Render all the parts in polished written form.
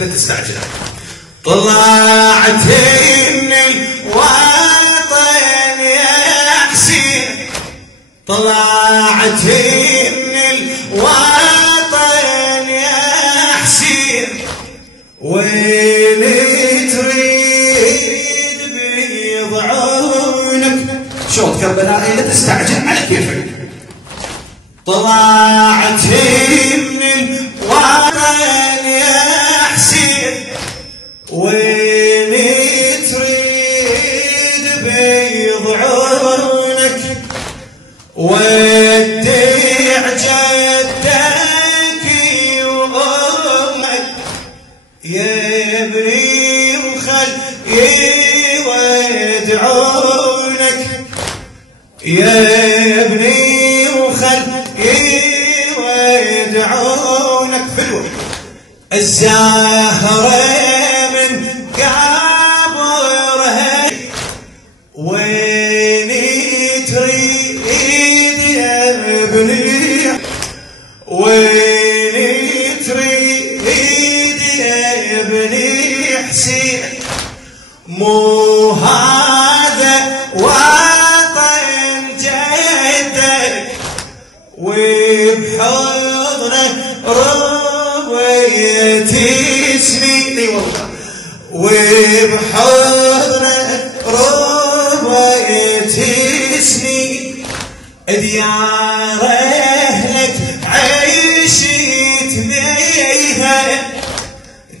قلت لا تستعجل. طلعت من الوطن يا حسين، طلعت من الوطن يا حسين، وين تريد بيض عونك. شوط كربلائي لا تستعجل على كيفك. طلعت من الوطن يا حسين، وين تريد بيض عونك، ودع جدك وامك يا ابني وخل يودعونك، يا ابني وخل يودعونك. حلوة الزهرة من قبرها، وين تريد يا ابني، وين تريد يا ابني حسين، مو هذا وطن جدك، وبحضنه ربيت سنيني والله، وبحضنه ربيت سنين، ديار اهلك عيشت بيها،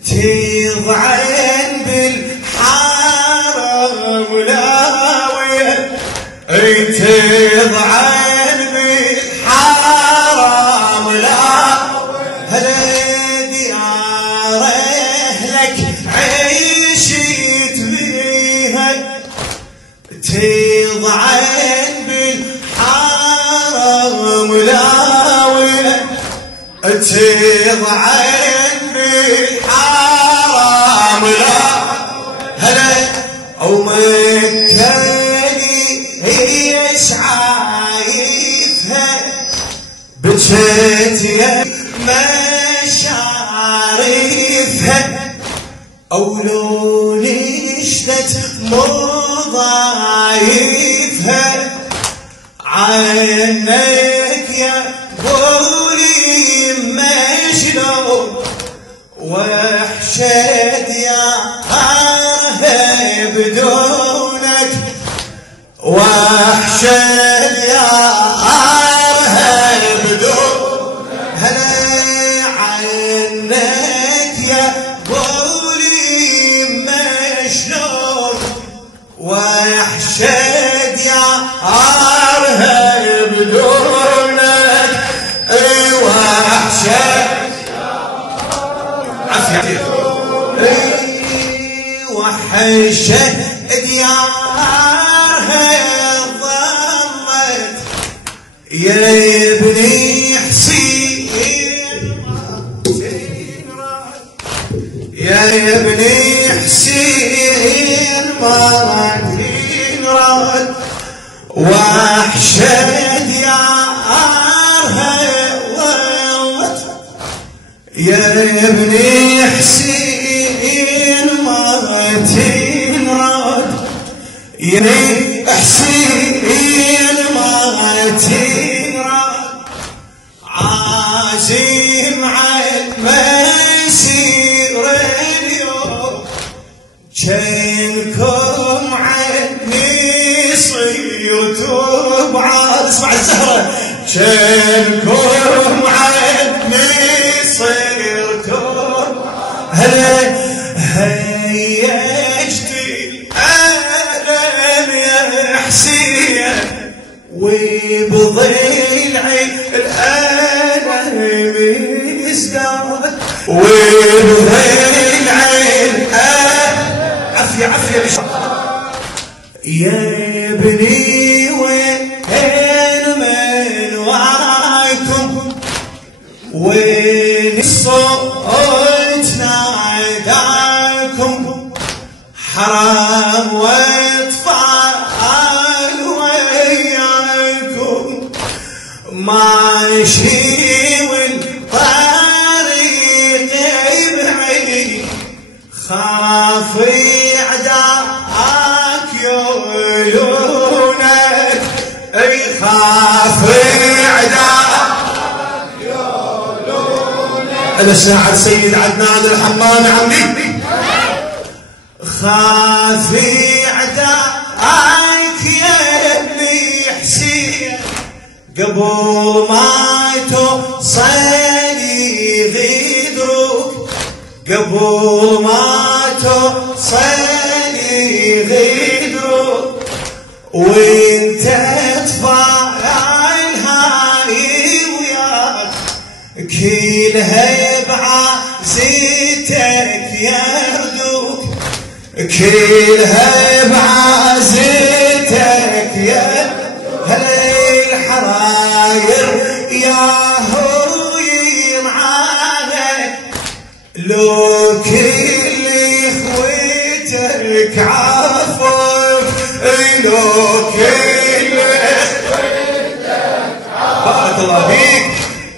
تضعن بالحرم لاوية، تضعن بالحرم لاوية، هلا ديار اهلك عيشت بيها، تضعن بالحرم لاوية، تضعن بالحرم لاوية، هلا او مكاني هي شعايفها، بجيت يا مشارفها، او لو نشتت مضايفها، عنك يا قولي مجنون، وحشت يا بدونك، وحشت يا بدونك، هلا عنك يا قولي مجنون، وحشت يا بدونك، اي وحشت عافية، وحشت ديارها ظلت يا ابني حسين، يا ابني حسين مرتين رد، وحشت ديارها ظلت يا ابني حسين مرتين رد، يا حسين مرتين رد، عازم على المسير اليوم، كنكم عني صيرتوا بعاد. اسمع الزهرة، كنكم عني صيرتوا، هلا هيجت الألم يا حسين، وبضلعي الألم ازداد، وبضلعي الألم عافية عافية يا ابني، وين من وراكم، وين الصوت ناداكم، حرام واطفال وياكم، ماشي والطريق بعيد، خافي عداك يولونك اي خافي عداك يولونك. انا الشاعر سيد عدنان الحمام عمي. خافي عداك يا ابني حسين قبل ما توصل يغدرك قبل ما توصل يغدرك وانت تفاعل هاي وياك كلها بعزتك يردوك كلها بعزتك يردوك. هلي الحراير ياهو ينعانك لو كل اخوتك عافوك لو كل اخوتك عافوك. بارك الله فيك.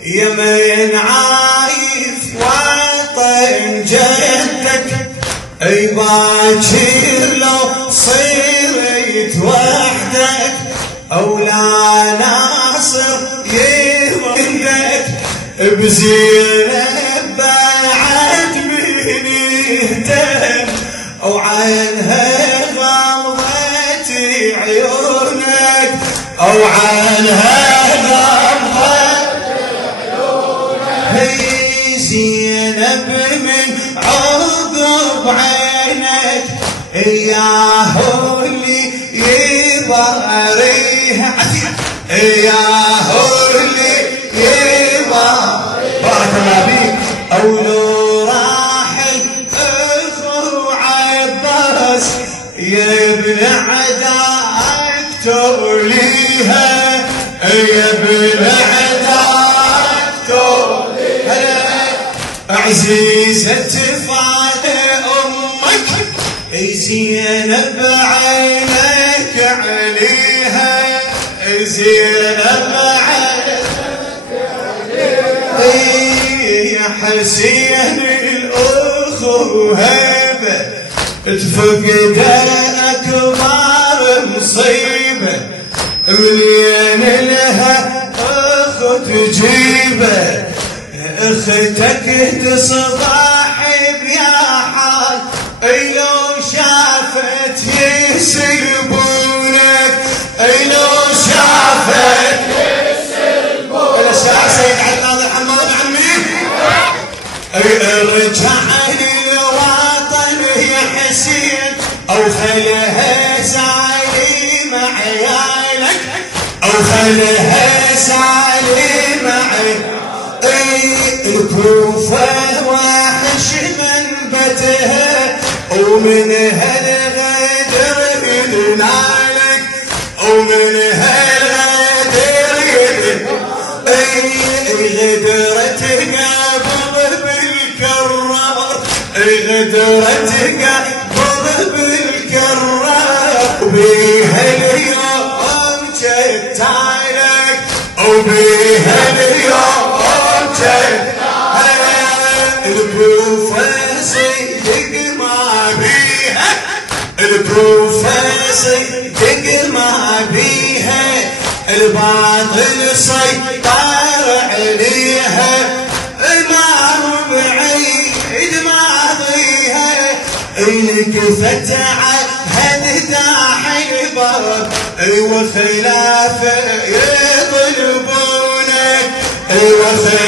يمن عايف وطن جدك اي باكر لو صيرت وحدك او لا ناصر يردك بزينب بعد من يهتم او عنها غمضة عيونك او عنها غمضة عيونك. هي زينب من عقب عينك اياه اللي يباريها اياه اللي يباريها. بارك الله فيك. او لو راح اخو عباس يا ابن عداك توليها يا ابن عداك توليها. عزيزة فاطمة امك زينب عينك عليها زينب عينك عليها. يا حسين الاخو هبه تفقد اكبر مصيبه منين لها اخو تجيبه اختك تصبح بيا حال اي لو شافت يسلبونك اي لو شافت يسلبونك. الشاعر سيد عدنان الحمام عمي. ارجع للوطن يا حسين او خلها سالم عيالك او خلها سالم عيالك. الكوفة وحش من بتها ومن هالغدر يدنالك ومن هالغدر غدرتك قبل بالكرار غدرتك قبل بالكرار وبيها اليوم جتالك وبيها اليوم الكوفة صدق ما بيها الكوفة صدق ما بيها الباطل سيطر عليها ما هو بعيد ماضيها إنك فتعهد داحي البر وخلافه يطلبونك وخلافه